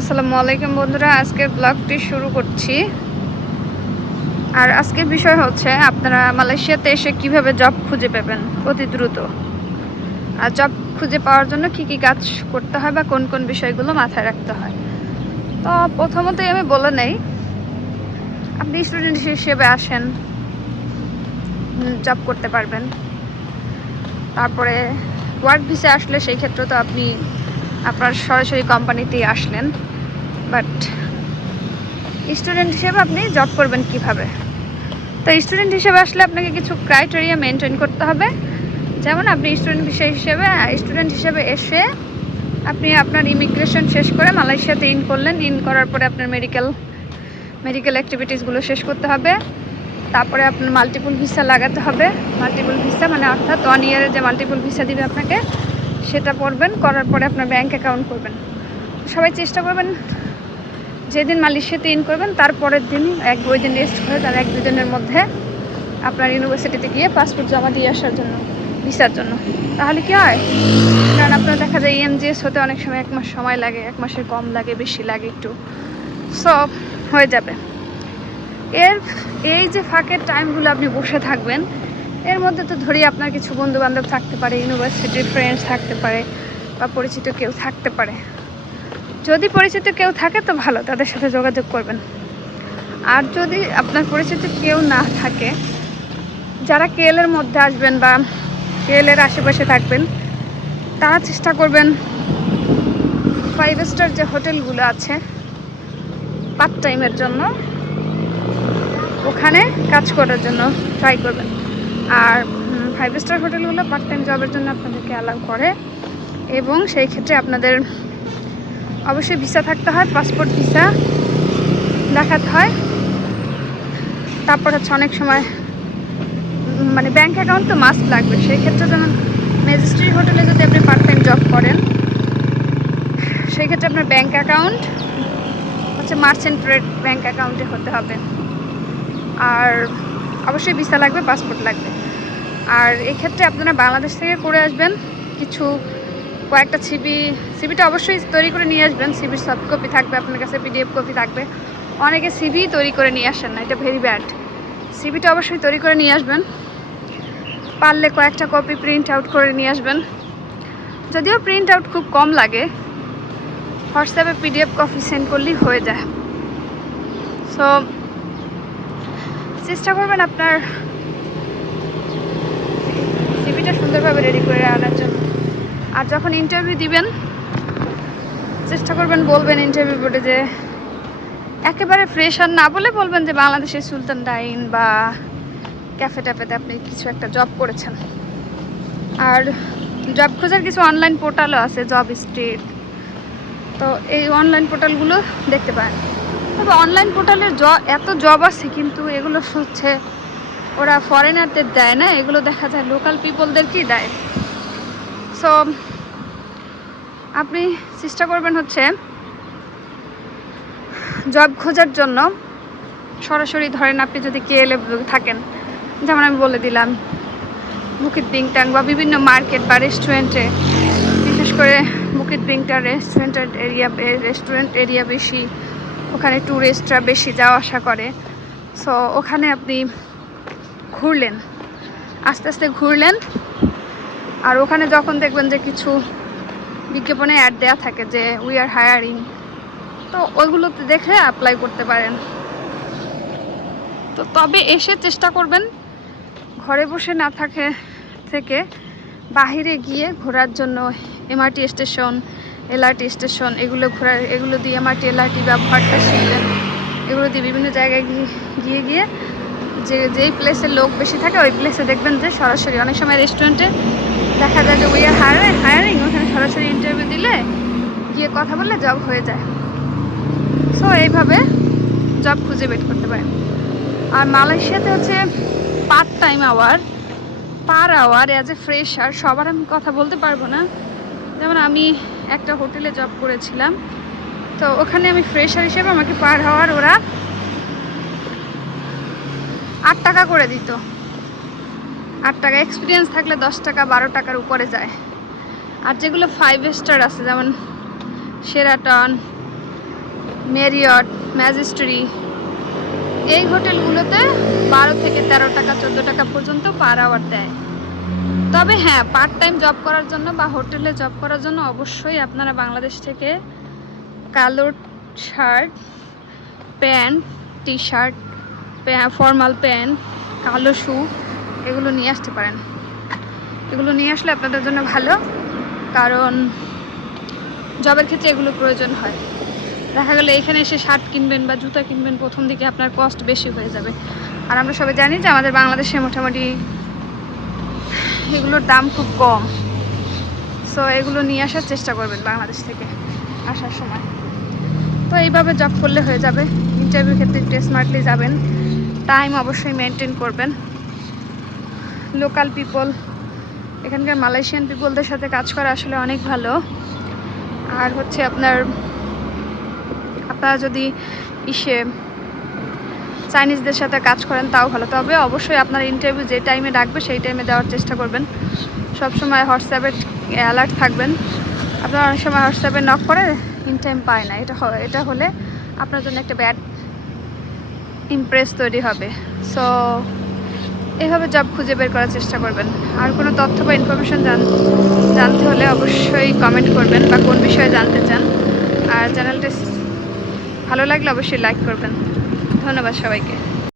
আসসালামু আলাইকুম বন্ধুরা, আজকের ব্লগটি শুরু করছি। আর আজকের বিষয় হচ্ছে আপনারা মালয়েশিয়াতে এসে কিভাবে জব খুঁজে পাবেন অতি দ্রুত। আর জব খুঁজে পাওয়ার জন্য কি কি কাজ করতে হয় বা কোন কোন বিষয়গুলো মাথায় রাখতে হয়। তো প্রথমতই আমি বলে নেই, আপনি স্টুডেন্ট হিসেবে আসেন, জব করতে পারবেন। তারপরে ওয়ার্ক ভিসা আসলে সেই ক্ষেত্রে তো আপনি আপনার সরাসরি কোম্পানিতেই আসলেন, বাট স্টুডেন্ট হিসেবে আপনি জব করবেন কিভাবে। তো স্টুডেন্ট হিসেবে আসলে আপনাকে কিছু ক্রাইটেরিয়া মেনটেন করতে হবে। যেমন আপনি স্টুডেন্ট হিসেবে এসে আপনি আপনার ইমিগ্রেশন শেষ করে মালয়েশিয়াতে ইন করলেন। ইন করার পরে আপনার মেডিকেল অ্যাক্টিভিটিসগুলো শেষ করতে হবে। তারপরে আপনার মাল্টিপল ভিসা লাগাতে হবে। মাল্টিপল ভিসা মানে অর্থাৎ 1 ইয়ারের যে মাল্টিপল ভিসা দিবে আপনাকে, সেটা করবেন। করার পরে আপনার ব্যাঙ্ক অ্যাকাউন্ট করবেন। সবাই চেষ্টা করবেন যেদিন মালয়েশিয়াতে ইন করবেন তারপরের দিন ওই দিন রেস্ট করে তার 1-2 দিনের মধ্যে আপনার ইউনিভার্সিটিতে গিয়ে পাসপোর্ট জমা দিয়ে আসার জন্য, ভিসার জন্য। তাহলে কি হয়, কারণ আপনার দেখা যায় EMGS হতে অনেক সময় 1 মাস সময় লাগে, 1 মাসের কম লাগে, বেশি লাগে একটু, সব হয়ে যাবে। এই যে ফাঁকের টাইমগুলো আপনি বসে থাকবেন, এর মধ্যে তো ধরি আপনার কিছু বন্ধু বান্ধব থাকতে পারে, ইউনিভার্সিটির ফ্রেন্ডস থাকতে পারে, বা পরিচিত কেউ থাকতে পারে। যদি পরিচিত কেউ থাকে তো ভালো, তাদের সাথে যোগাযোগ করবেন। আর যদি আপনার পরিচিত কেউ না থাকে, যারা KL-এর মধ্যে আসবেন বা KL-এর আশেপাশে থাকবেন, তারা চেষ্টা করবেন 5 স্টার যে হোটেলগুলো আছে পার্ট টাইমের জন্য, ওখানে কাজ করার জন্য ট্রাই করবেন। আর 5 স্টার হোটেলগুলো পার্ট টাইম জবের জন্য আপনাদেরকে অ্যালাউ করে, এবং সেই ক্ষেত্রে আপনাদের অবশ্যই ভিসা থাকতে হয়, পাসপোর্ট ভিসা দেখাতে হয়। তারপর হচ্ছে অনেক সময় মানে ব্যাঙ্ক অ্যাকাউন্ট তো মাস্ট লাগবে। সেই ক্ষেত্রে যেমন ম্যাজিস্ট্রেট হোটেলে যদি আপনি পার্ট টাইম জব করেন, সেই ক্ষেত্রে আপনার ব্যাঙ্ক অ্যাকাউন্ট হচ্ছে মার্চেন্ট ট্রেড ব্যাঙ্ক অ্যাকাউন্টে হতে হবে। আর অবশ্যই ভিসা লাগবে, পাসপোর্ট লাগবে। আর এক্ষেত্রে আপনারা বাংলাদেশ থেকে করে আসবেন। কয়েকটা সিভিটা অবশ্যই তৈরি করে নিয়ে আসবেন। সিভির সফট কপি থাকবে আপনার কাছে, PDF কপি থাকবে। অনেকে সিভি তৈরি করে নিয়ে আসেন না, এটা ভেরি ব্যাড। সিভিটা অবশ্যই তৈরি করে নিয়ে আসবেন। পারলে কয়েকটা কপি প্রিন্ট আউট করে নিয়ে আসবেন। যদিও প্রিন্ট আউট খুব কম লাগে, হোয়াটসঅ্যাপে PDF কপি সেন্ড করলেই হয়ে যায়। সো চেষ্টা করবেন আপনার সিভিটা সুন্দরভাবে রেডি করে আনার জন্য। আর যখন ইন্টারভিউ দিবেন, চেষ্টা করবেন বলবেন ইন্টারভিউ বোর্ডে যে একেবারে ফ্রেশার না বলে বলবেন যে বাংলাদেশের সুলতান ডাইন বা ক্যাফে ট্যাফেতে আপনি কিছু একটা জব করেছেন। আর জব খোঁজার কিছু অনলাইন পোর্টালও আছে, জব স্ট্রিট। তো এই অনলাইন পোর্টালগুলো দেখতে পারেন। তবে অনলাইন পোর্টালের এত জব আছে, কিন্তু এগুলো হচ্ছে ওরা ফরেনারদের দেয় না, এগুলো দেখা যায় লোকাল পিপলদেরকেই দেয়। সো আপনি চেষ্টা করবেন হচ্ছে জব খোঁজার জন্য সরাসরি, ধরেন আপনি যদি KL-এ থাকেন, যেমন আমি বলে দিলাম বুকিত বিংটাং বা বিভিন্ন মার্কেট বা রেস্টুরেন্টে, বিশেষ করে বুকিত বিংটাং রেস্টুরেন্ট এরিয়া বেশি, ওখানে ট্যুরিস্টরা বেশি যাওয়া আসা করে। সো ওখানে আপনি ঘুরলেন, আস্তে আস্তে ঘুরলেন। আর ওখানে যখন দেখবেন যে কিছু বিজ্ঞাপনে অ্যাড দেওয়া থাকে যে উই আর হায়ারিং, তো ওইগুলোতে দেখে অ্যাপ্লাই করতে পারেন। তো তবে এসে চেষ্টা করবেন ঘরে বসে না থেকে বাহিরে গিয়ে ঘোরার জন্য। MRT স্টেশন, LRT স্টেশন, এগুলো দিয়ে MRT LRT ব্যবহারটা শিখবেন। এগুলো দিয়ে বিভিন্ন জায়গায় গিয়ে যেই প্লেসে লোক বেশি থাকে ওই প্লেসে দেখবেন যে সরাসরি, অনেক সময় রেস্টুরেন্টে দেখা যায় যে উই আর হায়ারিং, ওখানে সরাসরি ইন্টারভিউ দিলে গিয়ে কথা বললে জব হয়ে যায়। সো এইভাবে জব খুঁজে বের করতে পারেন। আর মালয়েশিয়াতে হচ্ছে per hour as a fresher, সবার আমি কথা বলতে পারবো না। যেমন আমি একটা হোটেলে জব করেছিলাম, তো ওখানে আমি ফ্রেশার হিসেবে আমাকে পার আওয়ার ওরা 8 টাকা করে দিত। 8 টাকা, এক্সপিরিয়েন্স থাকলে 10 টাকা 12 টাকার উপরে যায়। আর যেগুলো 5 স্টার আছে, যেমন শেরাটন, মেরিয়ট, ম্যাজেস্টরি, এই হোটেলগুলোতে 12 থেকে 13 টাকা 14 টাকা পর্যন্ত পার আওয়ার দেয়। তবে হ্যাঁ, পার্ট টাইম জব করার জন্য বা হোটেলে জব করার জন্য অবশ্যই আপনারা বাংলাদেশ থেকে কালো shirt, pant, T shirt, formal pant, কালো শু এগুলো নিয়ে আসতে পারেন। এগুলো নিয়ে আসলে আপনাদের জন্য ভালো, কারণ জবের ক্ষেত্রে এগুলো প্রয়োজন হয়। দেখা গেলো এখানে এসে শার্ট কিনবেন বা জুতা কিনবেন, প্রথম দিকে আপনার কস্ট বেশি হয়ে যাবে। আর আমরা সবাই জানি যে আমাদের বাংলাদেশে মোটামুটি এগুলোর দাম খুব কম। সো এগুলো নিয়ে আসার চেষ্টা করবেন বাংলাদেশ থেকে আসার সময়। তো এইভাবে জব করলে হয়ে যাবে। ইন্টারভিউ ক্ষেত্রে একটু স্মার্টলি যাবেন, টাইম অবশ্যই মেনটেন করবেন। লোকাল পিপল, এখানকার মালয়েশিয়ান পিপলদের সাথে কাজ করা আসলে অনেক ভালো। আর হচ্ছে আপনারা যদি চাইনিজদের সাথে কাজ করেন তাও ভালো। তবে অবশ্যই আপনার ইন্টারভিউ যে টাইমে ডাকবে সেই টাইমে দেওয়ার চেষ্টা করবেন। সবসময় হোয়াটসঅ্যাপে অ্যালার্ট থাকবেন। আপনারা অনেক সময় হোয়াটসঅ্যাপে নক করে ইন টাইম পায় না, এটা হলে আপনার জন্য একটা ব্যাড ইমপ্রেস তৈরি হবে। সো এইভাবে জব খুঁজে বের করার চেষ্টা করবেন। আর কোনো তথ্য বা ইনফরমেশন জানতে হলে অবশ্যই কমেন্ট করবেন বা কোন বিষয়ে জানতে চান। আর চ্যানেলটি ভালো লাগলে অবশ্যই লাইক করবেন। ধন্যবাদ সবাইকে।